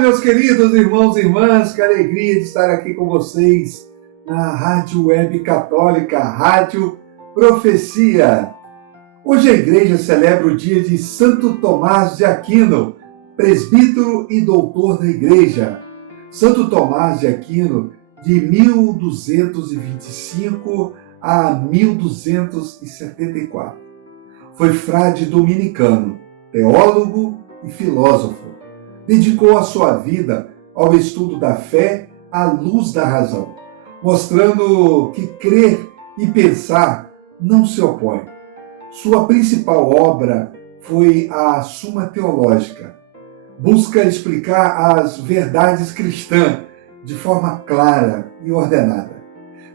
Meus queridos irmãos e irmãs, que alegria de estar aqui com vocês na Rádio Web Católica, Rádio Profecia. Hoje a igreja celebra o dia de Santo Tomás de Aquino, presbítero e doutor da igreja. Santo Tomás de Aquino, de 1225 a 1274. Foi frade dominicano, teólogo e filósofo. Dedicou a sua vida ao estudo da fé à luz da razão, mostrando que crer e pensar não se opõem. Sua principal obra foi a Suma Teológica. Busca explicar as verdades cristãs de forma clara e ordenada.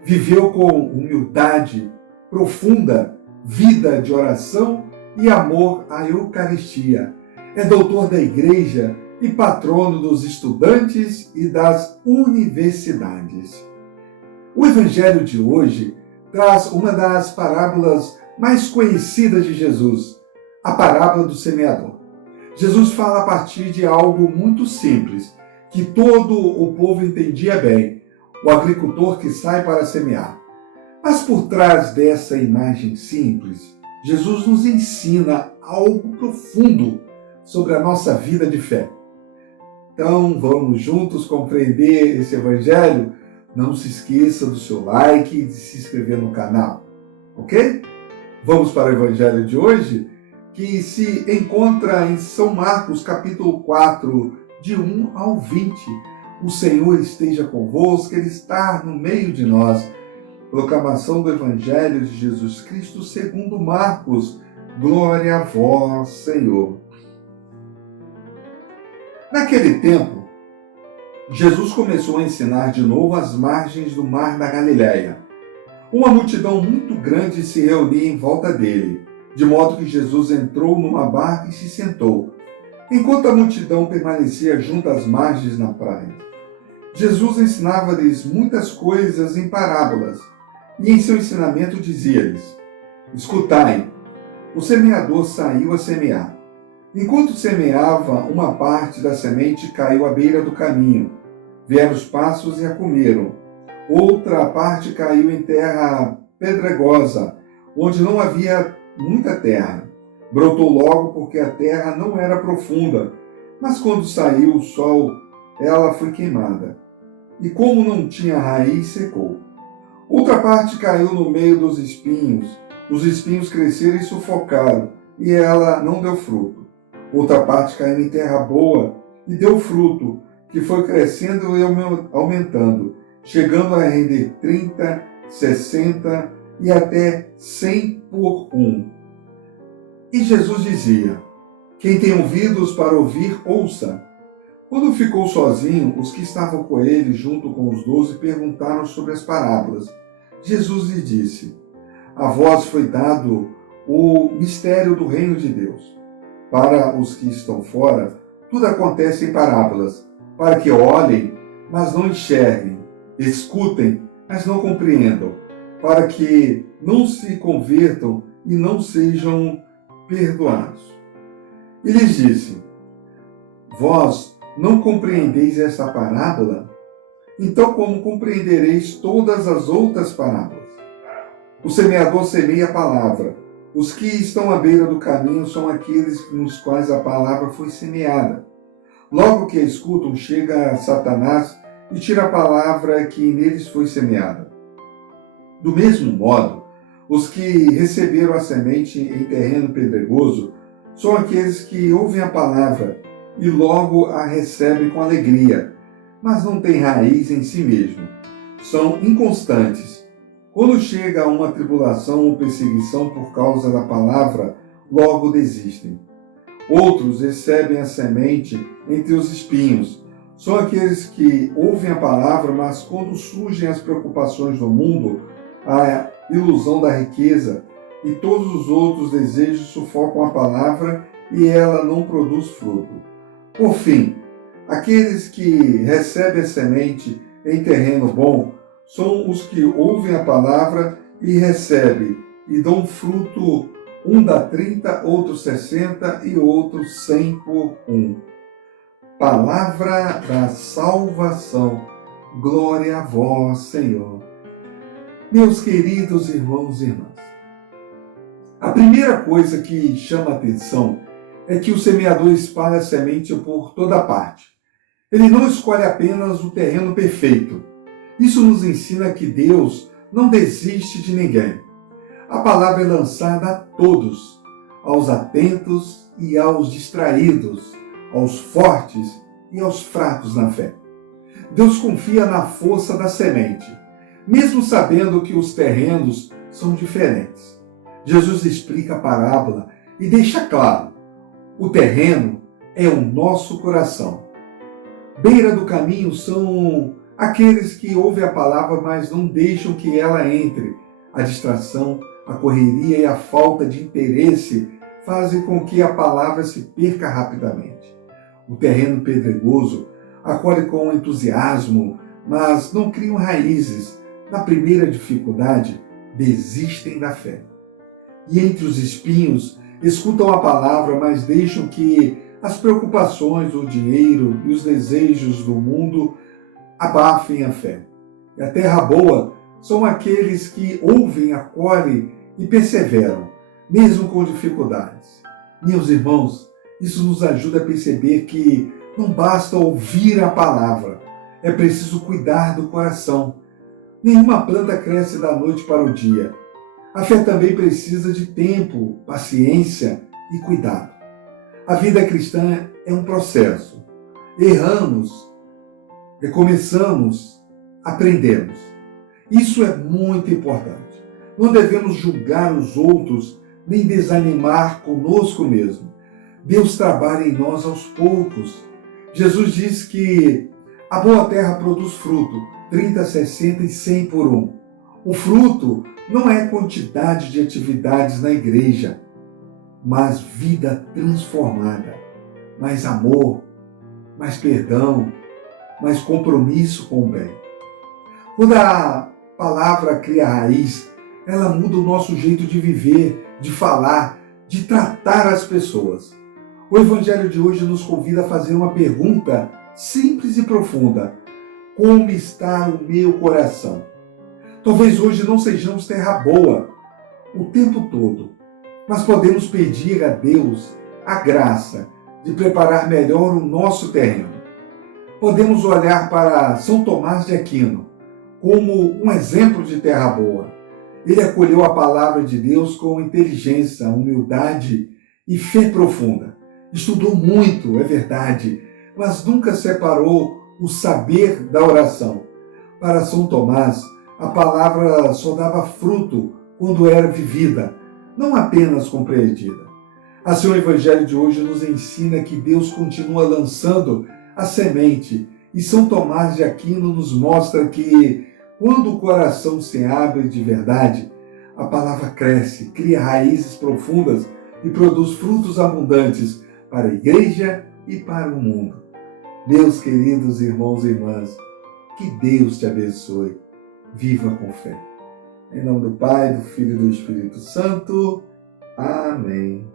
Viveu com humildade profunda, vida de oração e amor à Eucaristia. É doutor da Igreja e patrono dos estudantes e das universidades. O Evangelho de hoje traz uma das parábolas mais conhecidas de Jesus, a parábola do semeador. Jesus fala a partir de algo muito simples, que todo o povo entendia bem, o agricultor que sai para semear. Mas por trás dessa imagem simples, Jesus nos ensina algo profundo sobre a nossa vida de fé. Então, vamos juntos compreender esse Evangelho? Não se esqueça do seu like e de se inscrever no canal, ok? Vamos para o Evangelho de hoje, que se encontra em São Marcos, capítulo 4, de 1 ao 20. O Senhor esteja convosco, Ele está no meio de nós. Proclamação do Evangelho de Jesus Cristo segundo Marcos. Glória a vós, Senhor. Naquele tempo, Jesus começou a ensinar de novo às margens do mar da Galileia. Uma multidão muito grande se reunia em volta dele, de modo que Jesus entrou numa barca e se sentou, enquanto a multidão permanecia junto às margens na praia. Jesus ensinava-lhes muitas coisas em parábolas, e em seu ensinamento dizia-lhes: Escutai, o semeador saiu a semear. Enquanto semeava, uma parte da semente caiu à beira do caminho. Vieram os pássaros e a comeram. Outra parte caiu em terra pedregosa, onde não havia muita terra. Brotou logo porque a terra não era profunda, mas quando saiu o sol, ela foi queimada. E como não tinha raiz, secou. Outra parte caiu no meio dos espinhos. Os espinhos cresceram e sufocaram, e ela não deu fruto. Outra parte caiu em terra boa e deu fruto, que foi crescendo e aumentando, chegando a render 30, 60 e até 100 por um. E Jesus dizia: Quem tem ouvidos para ouvir, ouça. Quando ficou sozinho, os que estavam com ele, junto com os 12, perguntaram sobre as parábolas. Jesus lhe disse: A vós foi dado o mistério do reino de Deus. Para os que estão fora, tudo acontece em parábolas, para que olhem, mas não enxerguem, escutem, mas não compreendam, para que não se convertam e não sejam perdoados. E lhes disse: Vós não compreendeis esta parábola? Então como compreendereis todas as outras parábolas? O semeador semeia a palavra. Os que estão à beira do caminho são aqueles nos quais a palavra foi semeada. Logo que a escutam, chega Satanás e tira a palavra que neles foi semeada. Do mesmo modo, os que receberam a semente em terreno pedregoso são aqueles que ouvem a palavra e logo a recebem com alegria, mas não têm raiz em si mesmo. São inconstantes. Quando chega uma tribulação ou perseguição por causa da palavra, logo desistem. Outros recebem a semente entre os espinhos. São aqueles que ouvem a palavra, mas quando surgem as preocupações do mundo, a ilusão da riqueza e todos os outros desejos sufocam a palavra e ela não produz fruto. Por fim, aqueles que recebem a semente em terreno bom são os que ouvem a palavra e recebem, e dão fruto, um dá 30, outro 60 e outro 100 por um. Palavra da salvação. Glória a vós, Senhor. Meus queridos irmãos e irmãs, a primeira coisa que chama a atenção é que o semeador espalha a semente por toda parte. Ele não escolhe apenas o terreno perfeito. Isso nos ensina que Deus não desiste de ninguém. A palavra é lançada a todos, aos atentos e aos distraídos, aos fortes e aos fracos na fé. Deus confia na força da semente, mesmo sabendo que os terrenos são diferentes. Jesus explica a parábola e deixa claro: o terreno é o nosso coração. Beira do caminho são aqueles que ouvem a palavra, mas não deixam que ela entre. A distração, a correria e a falta de interesse fazem com que a palavra se perca rapidamente. O terreno pedregoso acolhe com entusiasmo, mas não criam raízes. Na primeira dificuldade, desistem da fé. E entre os espinhos, escutam a palavra, mas deixam que as preocupações, o dinheiro e os desejos do mundo abafem a fé. E a terra boa são aqueles que ouvem, acolhem e perseveram, mesmo com dificuldades. Meus irmãos, isso nos ajuda a perceber que não basta ouvir a palavra, é preciso cuidar do coração. Nenhuma planta cresce da noite para o dia. A fé também precisa de tempo, paciência e cuidado. A vida cristã é um processo. Erramos, recomeçamos, aprendemos. Isso é muito importante. Não devemos julgar os outros nem desanimar conosco mesmo. Deus trabalha em nós aos poucos. Jesus diz que a boa terra produz fruto, 30, 60 e 100 por um. O fruto não é quantidade de atividades na igreja, mas vida transformada, mais amor, mais perdão, mais compromisso com o bem. Quando a palavra cria raiz, ela muda o nosso jeito de viver, de falar, de tratar as pessoas. O Evangelho de hoje nos convida a fazer uma pergunta simples e profunda: como está o meu coração? Talvez hoje não sejamos terra boa o tempo todo, mas podemos pedir a Deus a graça de preparar melhor o nosso terreno. Podemos olhar para São Tomás de Aquino como um exemplo de terra boa. Ele acolheu a palavra de Deus com inteligência, humildade e fé profunda. Estudou muito, é verdade, mas nunca separou o saber da oração. Para São Tomás, a palavra só dava fruto quando era vivida, não apenas compreendida. Assim, o Evangelho de hoje nos ensina que Deus continua lançando a semente, e São Tomás de Aquino nos mostra que, quando o coração se abre de verdade, a palavra cresce, cria raízes profundas e produz frutos abundantes para a igreja e para o mundo. Meus queridos irmãos e irmãs, que Deus te abençoe. Viva com fé. Em nome do Pai, do Filho e do Espírito Santo. Amém.